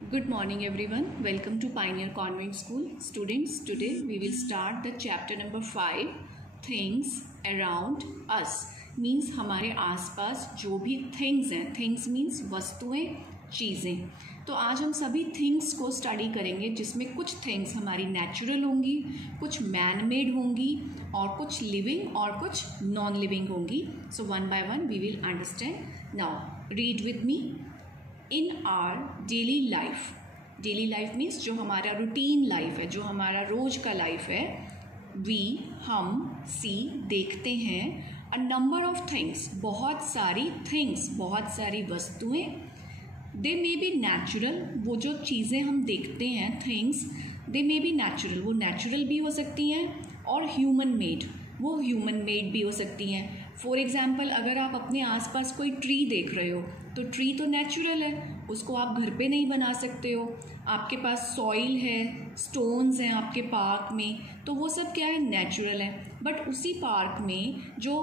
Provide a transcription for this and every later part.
Good morning everyone. Welcome to Pioneer Convent School. Students, today we will start the chapter number 5, Things Around Us. Means हमारे आसपास जो भी things हैं, things means वस्तुएं, चीज़ें. तो आज हम सभी things को स्टडी करेंगे जिसमें कुछ things हमारी natural होंगी, कुछ man made होंगी और कुछ living और कुछ non living होंगी. So one by one we will understand. Now read with me. In are daily life means जो हमारा रूटीन लाइफ है, जो हमारा रोज का लाइफ है. हम सी देखते हैं अ नंबर ऑफ थिंग्स, बहुत सारी वस्तुएं. दे मे बी नेचुरल, वो जो चीज़ें हम देखते हैं things, they may be natural, वो नेचुरल भी हो सकती हैं और ह्यूमन मेड, वो ह्यूमन मेड भी हो सकती हैं. फॉर एग्जाम्पल, अगर आप अपने आसपास कोई ट्री देख रहे हो तो ट्री तो नेचुरल है, उसको आप घर पे नहीं बना सकते हो. आपके पास सॉइल है, स्टोन्स हैं आपके पार्क में, तो वो सब क्या है, नेचुरल है. बट उसी पार्क में जो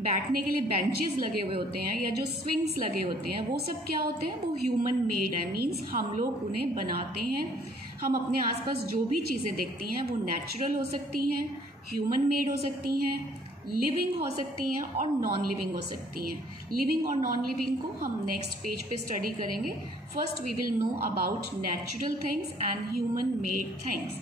बैठने के लिए बेंचेस लगे हुए होते हैं या जो स्विंग्स लगे होते हैं, वो सब क्या होते हैं, वो ह्यूमन मेड है. मीन्स हम लोग उन्हें बनाते हैं. हम अपने आसपास जो भी चीज़ें देखती हैं वो नेचुरल हो सकती हैं, ह्यूमन मेड हो सकती हैं, लिविंग हो सकती हैं और नॉन लिविंग हो सकती हैं. लिविंग और नॉन लिविंग को हम नेक्स्ट पेज पे स्टडी करेंगे. First we will know about natural things and human made things.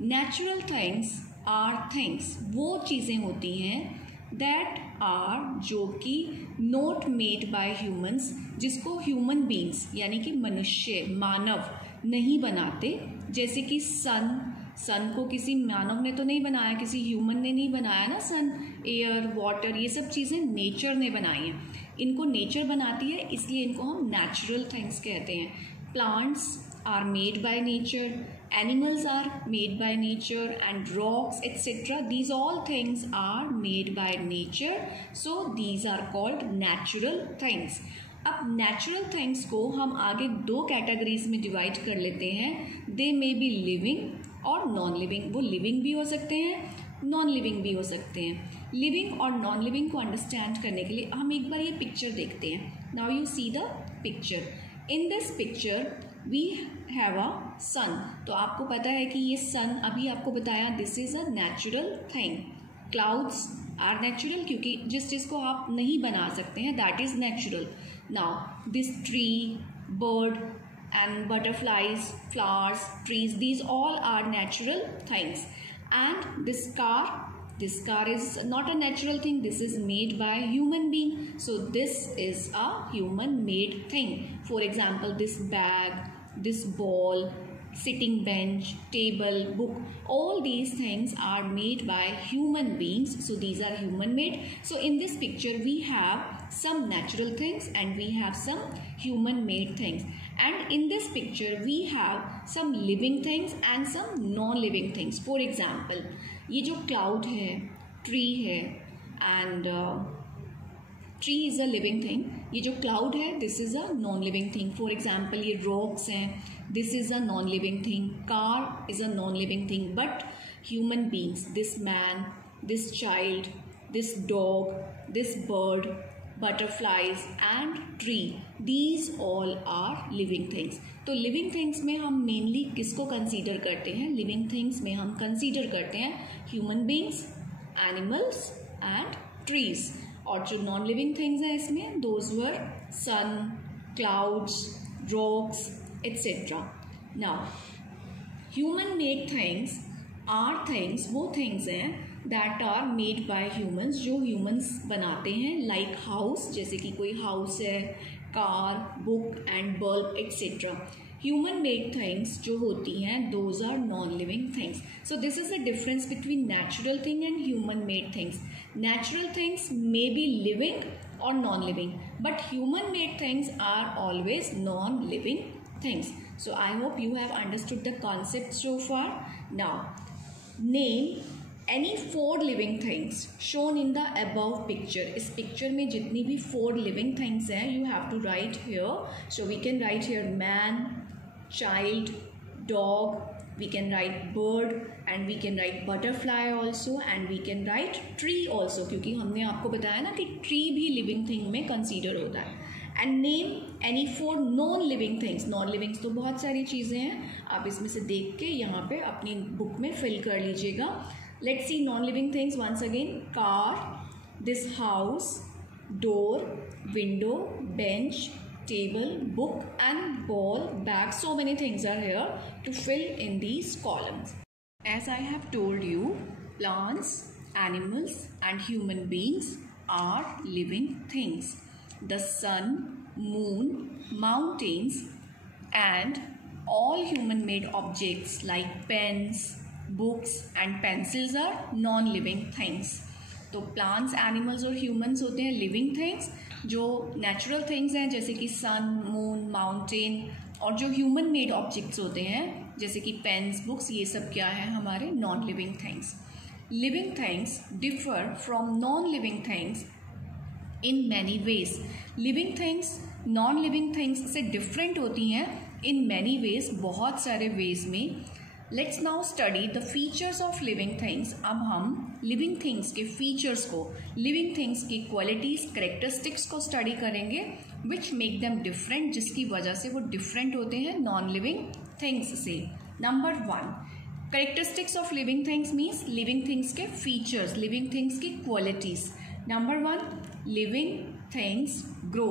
Natural things are things, वो चीज़ें होती हैं दैट आर, जो कि नॉट मेड बाय ह्यूमंस, जिसको ह्यूमन बींग्स यानी कि मनुष्य, मानव नहीं बनाते. जैसे कि सन को किसी मानव ने तो नहीं बनाया, किसी ह्यूमन ने नहीं बनाया ना. सन, एयर, वाटर, ये सब चीज़ें नेचर ने बनाई हैं. इनको नेचर बनाती है, इसलिए इनको हम नेचुरल थिंग्स कहते हैं. Plants are made by nature, animals are made by nature, and rocks etcetera, these all things are made by nature. So these are called natural things. अब नेचुरल थिंग्स को हम आगे दो कैटेगरीज में divide कर लेते हैं. दे मे बी लिविंग और नॉन लिविंग. वो लिविंग भी हो सकते हैं, नॉन लिविंग भी हो सकते हैं. लिविंग और नॉन लिविंग को अंडरस्टैंड करने के लिए हम एक बार ये पिक्चर देखते हैं. Now you see the picture. In this picture we have a sun. तो आपको पता है कि ये सन, अभी आपको बताया, this is a natural thing. Clouds are natural, क्योंकि जिस चीज़ को आप नहीं बना सकते हैं that is natural. Now this tree, bird and butterflies, flowers, trees, these all are natural things. And this car is not a natural thing, this is made by human being. So this is a human made thing. For example, this bag, this ball, sitting bench, table, book, all these things are made by human beings. So these are human made. So in this picture we have some natural things and we have some human made things. And in this picture we have some living things and some non living things. For example, ये जो cloud है, tree है, and tree is a living thing. ये जो cloud है, this is a non living thing. For example, ये rocks हैं, this is a non living thing. Car is a non living thing. But human beings, this man, this child, this dog, this bird, butterflies and tree, these all are living things. तो living things में हम mainly किसको consider करते हैं? living things में हम consider करते हैं human beings, animals and trees. और जो non living things हैं इसमें, those were sun, clouds, rocks, etc. Now human made things are things, वो things हैं that are made by humans, जो ह्यूमन्स बनाते हैं. लाइक हाउस, जैसे कि कोई हाउस है, car, book and bulb etcetera. Human made things जो होती हैं, those are non living things. So this is the difference between natural thing and human made things. Natural things may be living और non living, but human made things are always non living things. So I hope you have understood the concept so far. Now name any 4 living things shown in the above picture. इस picture में जितनी भी 4 living things हैं, you have to write here. So we can write here man, child, dog, we can write bird, and we can write butterfly also, and we can write tree also, क्योंकि हमने आपको बताया ना कि tree भी living thing में consider होता है. And name any 4 non living things. Non livings तो बहुत सारी चीज़ें हैं, आप इसमें से देख के यहाँ पे अपनी बुक में फिल कर लीजिएगा। Let's see non living things once again. Car, this house, door, window, bench, table, book and ball, bag. So many things are here to fill in these columns. As I have told you, plants, animals and human beings are living things. The sun, moon, mountains and all human made objects like pens, books and pencils are non-living things. तो plants, animals और humans होते हैं living things. जो natural things हैं जैसे कि सन, moon, mountain, और जो ह्यूमन मेड ऑब्जेक्ट्स होते हैं जैसे कि पेन्स, बुक्स, ये सब क्या है हमारे non living things. Living things differ from non living things in many ways. Living things non living things से डिफरेंट होती हैं इन मैनी वेज, बहुत सारे वेज में। Let's now study the features of living things. अब हम living things के features को, लिविंग थिंग्स की क्वालिटीज़, करेक्टरिस्टिक्स को स्टडी करेंगे विच मेक देम डिफरेंट, जिसकी वजह से वो डिफरेंट होते हैं नॉन लिविंग थिंग्स से। Number 1, characteristics of living things means living things के फीचर्स, लिविंग थिंग्स की qualities. Number 1, living things grow.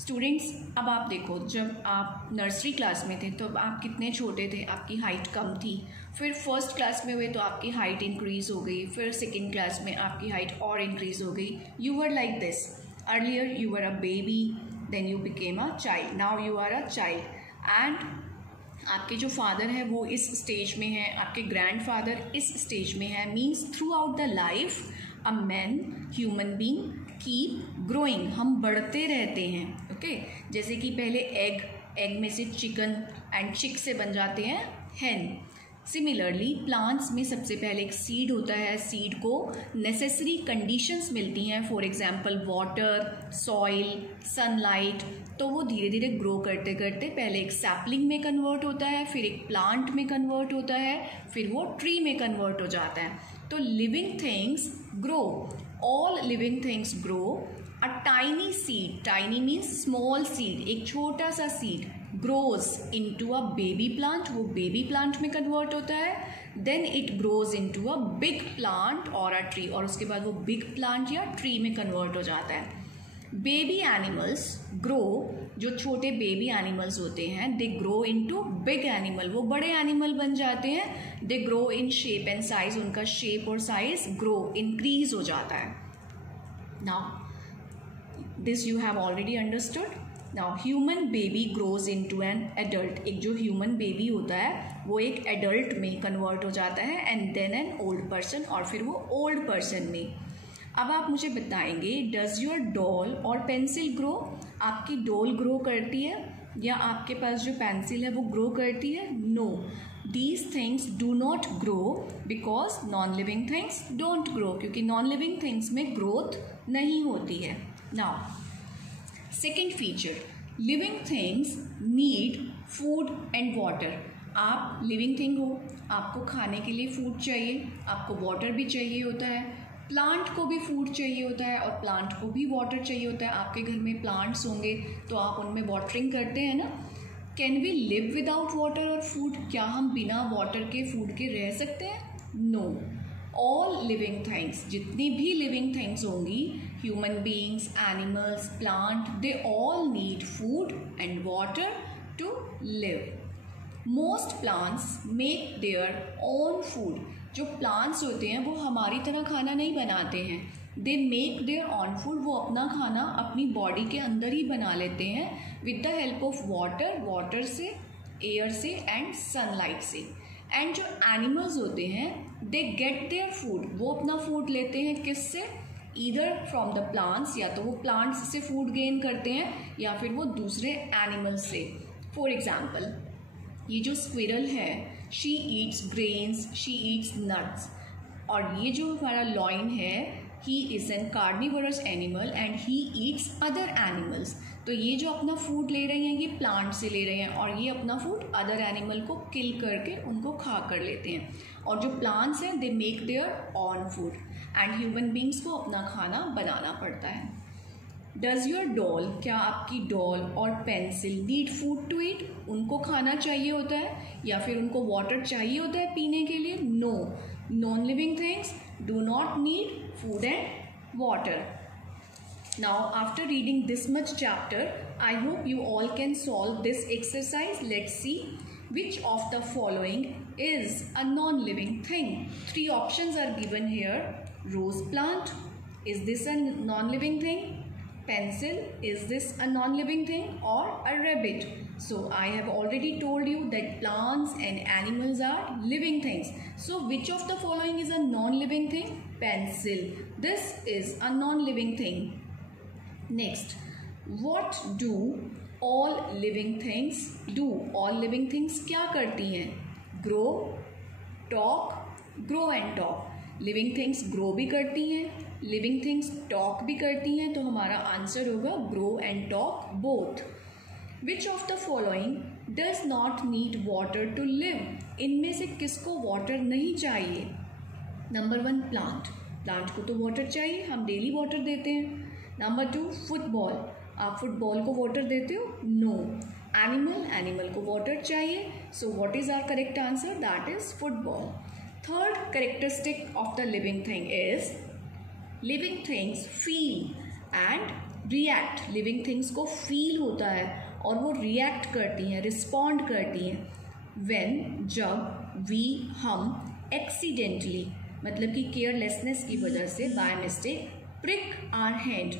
Students, अब आप देखो, जब आप नर्सरी क्लास में थे तो आप कितने छोटे थे, आपकी हाइट कम थी। फिर फर्स्ट क्लास में हुए तो आपकी हाइट इंक्रीज़ हो गई, फिर सेकंड क्लास में आपकी हाइट और इंक्रीज़ हो गई। You were like this. Earlier you were a baby, then you became a child, now you are a child. And आपके जो फादर है वो इस स्टेज में है, आपके ग्रैंडफादर इस स्टेज में है। Means through out the life a man, human being keep growing, हम बढ़ते रहते हैं। ओके, जैसे कि पहले एग में से चिकन एंड चिक से बन जाते हैं हैन। सिमिलरली प्लांट्स में सबसे पहले एक सीड होता है, सीड को नेसेसरी कंडीशंस मिलती हैं, for example water, soil, sunlight. तो वो धीरे धीरे ग्रो करते करते पहले एक सैपलिंग में कन्वर्ट होता है, फिर एक प्लांट में कन्वर्ट होता है, फिर वो ट्री में कन्वर्ट हो जाता है। तो living things grow, all living things grow. A tiny seed, tiny means small seed, एक छोटा सा seed, grows into a baby plant, वो बेबी प्लांट में कन्वर्ट होता है। Then it grows into a big plant और अ ट्री, और उसके बाद वो बिग प्लांट या ट्री में कन्वर्ट हो जाता है। बेबी एनिमल्स ग्रो, जो छोटे बेबी एनिमल्स होते हैं they grow into big animal, वो बड़े एनिमल बन जाते हैं। They grow in shape and size, उनका शेप और साइज ग्रो, इंक्रीज हो जाता है। Now this you have already understood. Now human baby grows into an adult, एक जो ह्यूमन बेबी होता है वो एक एडल्ट में कन्वर्ट हो जाता है, and then an old person, और फिर वो ओल्ड पर्सन में। अब आप मुझे बताएंगे, डज योर डॉल और पेंसिल ग्रो? आपकी डॉल ग्रो करती है या आपके पास जो पेंसिल है वो ग्रो करती है? No, these things do not grow because non living things don't grow, क्योंकि नॉन लिविंग थिंग्स में ग्रोथ नहीं होती है। Now second feature, living things need food and water. आप लिविंग थिंग हो, आपको खाने के लिए फूड चाहिए, आपको वाटर भी चाहिए होता है, प्लांट को भी फूड चाहिए होता है और प्लांट को भी वाटर चाहिए होता है। आपके घर में प्लांट्स होंगे तो आप उनमें वाटरिंग करते हैं ना। Can we live without water और फूड? क्या हम बिना वाटर के फूड के रह सकते हैं? नो, ऑल लिविंग थिंग्स, जितनी भी लिविंग थिंग्स होंगी, human beings, animals, plant, they all need food and water to live. Most plants make their own food. जो प्लांट्स होते हैं वो हमारी तरह खाना नहीं बनाते हैं, they make their own food, वो अपना खाना अपनी बॉडी के अंदर ही बना लेते हैं with the help of water, water से, एयर से एंड सनलाइट से। एंड जो एनिमल्स होते हैं दे गेट देयर फूड, वो अपना फूड लेते हैं किससे? ईदर फ्रॉम द प्लांट्स, या तो वो प्लांट्स से फूड गेन करते हैं या फिर वो दूसरे एनिमल्स से। फॉर एग्जाम्पल, ये जो स्क्विरल है she Yeats grains, she Yeats nuts, और ये जो हमारा लॉइन है he is an carnivorous animal and he eats other animals. तो ये जो अपना फूड ले रहे हैं ये प्लांट से ले रहे हैं, और ये अपना फूड अदर एनिमल को किल करके उनको खा कर लेते हैं। और जो प्लांट्स हैं they make their own food, and human beings को अपना खाना बनाना पड़ता है। डज योर डॉल, क्या आपकी डॉल और pencil need food to eat, उनको खाना चाहिए होता है या फिर उनको वाटर चाहिए होता है पीने के लिए? No, non living things do not need food and water. Now after reading this much chapter, I hope you all can solve this exercise. Let's see which of the following is a non-living thing. 3 options are given here. Rose plant, is this a non-living thing? Pencil, is this a non-living thing? Or a rabbit? So I have already told you that plants and animals are living things. So which of the following is a non-living thing? Pencil. This is a non-living thing. Next, what do all living things do? All living things क्या करती हैं? Grow, talk, grow and talk. Living things grow भी करती हैं, living things talk भी करती हैं, तो हमारा आंसर होगा grow and talk both. Which of the following does not need water to live? इनमें से किसको water नहीं चाहिए? Number 1 plant. Plant को तो water चाहिए, हम daily water देते हैं. नंबर 2 फुटबॉल, आप फुटबॉल को वाटर देते हो? नो. एनिमल, एनिमल को वाटर चाहिए, so what is our correct answer? That is football. Third characteristic of the living thing is living things feel and react. Living things को feel होता है और वो रिएक्ट करती हैं, रिस्पॉन्ड करती हैं. व्हेन, जब, वी, हम एक्सीडेंटली, मतलब कि केयरलेसनेस की वजह से, by mistake, prick our hand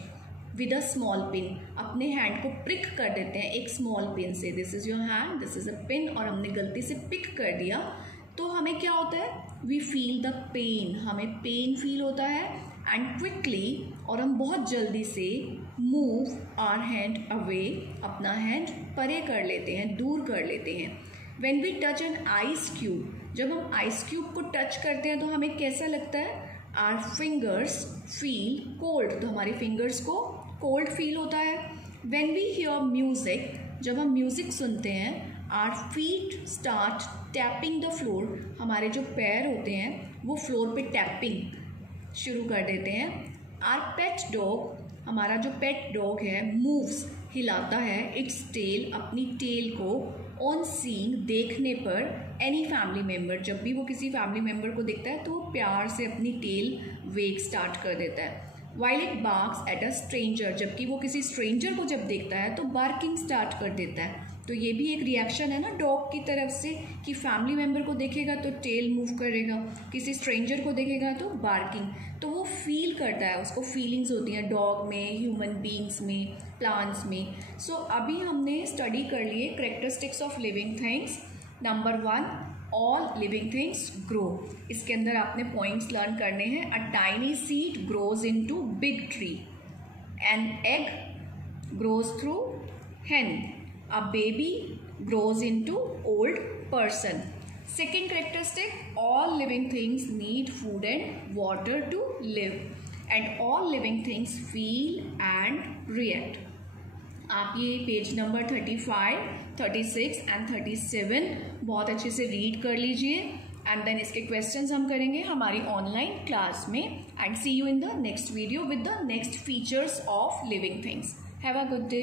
with a small pin, अपने हैंड को प्रिक कर देते हैं एक स्मॉल पिन से. This is your hand, this is a pin, और हमने गलती से पिक कर दिया तो हमें क्या होता है? वी फील द पेन, हमें पेन फील होता है. एंड क्विकली, और हम बहुत जल्दी से मूव आवर हैंड अवे, अपना हैंड परे कर लेते हैं, दूर कर लेते हैं. When we touch an ice cube, जब हम आइस क्यूब को टच करते हैं तो हमें कैसा लगता है? आर फिंगर्स फील कोल्ड, तो हमारे फिंगर्स को कोल्ड फील होता है. व्हेन वी हियर म्यूजिक, जब हम म्यूजिक सुनते हैं, are feet start tapping the floor, हमारे जो पैर होते हैं वो फ्लोर पे टैपिंग शुरू कर देते हैं. आर पेट डॉग, हमारा जो पेट डॉग है, मूव्स, हिलाता है, इट्स टेल, अपनी टेल को, ऑन सीइंग, देखने पर, एनी फैमिली मेम्बर, जब भी वो किसी फैमिली मेम्बर को देखता है तो वो प्यार से अपनी टेल वेग स्टार्ट कर देता है. While it barks at a stranger, जबकि वो किसी स्ट्रेंजर को जब देखता है तो बार्किंग स्टार्ट कर देता है. तो ये भी एक रिएक्शन है ना डॉग की तरफ से कि फैमिली मेम्बर को देखेगा तो टेल मूव करेगा, किसी स्ट्रेंजर को देखेगा तो बार्किंग. तो वो फील करता है, उसको फीलिंग्स होती हैं डॉग में, ह्यूमन बींग्स में, प्लांट्स में. सो अभी हमने स्टडी कर लिए characteristics of living things. Number 1, all living things grow. इसके अंदर आपने पॉइंट्स लर्न करने हैं. अ tiny seed grows into big tree, an egg grows through hen, a baby grows into old person. Second characteristic, all living things need food and water to live, and all living things feel and react. आप ये page number 35, 36 and 37 बहुत अच्छे से read कर लीजिए. And then इसके questions हम करेंगे हमारी ऑनलाइन क्लास में. And see you in the next video with the next features of living things. Have a good day.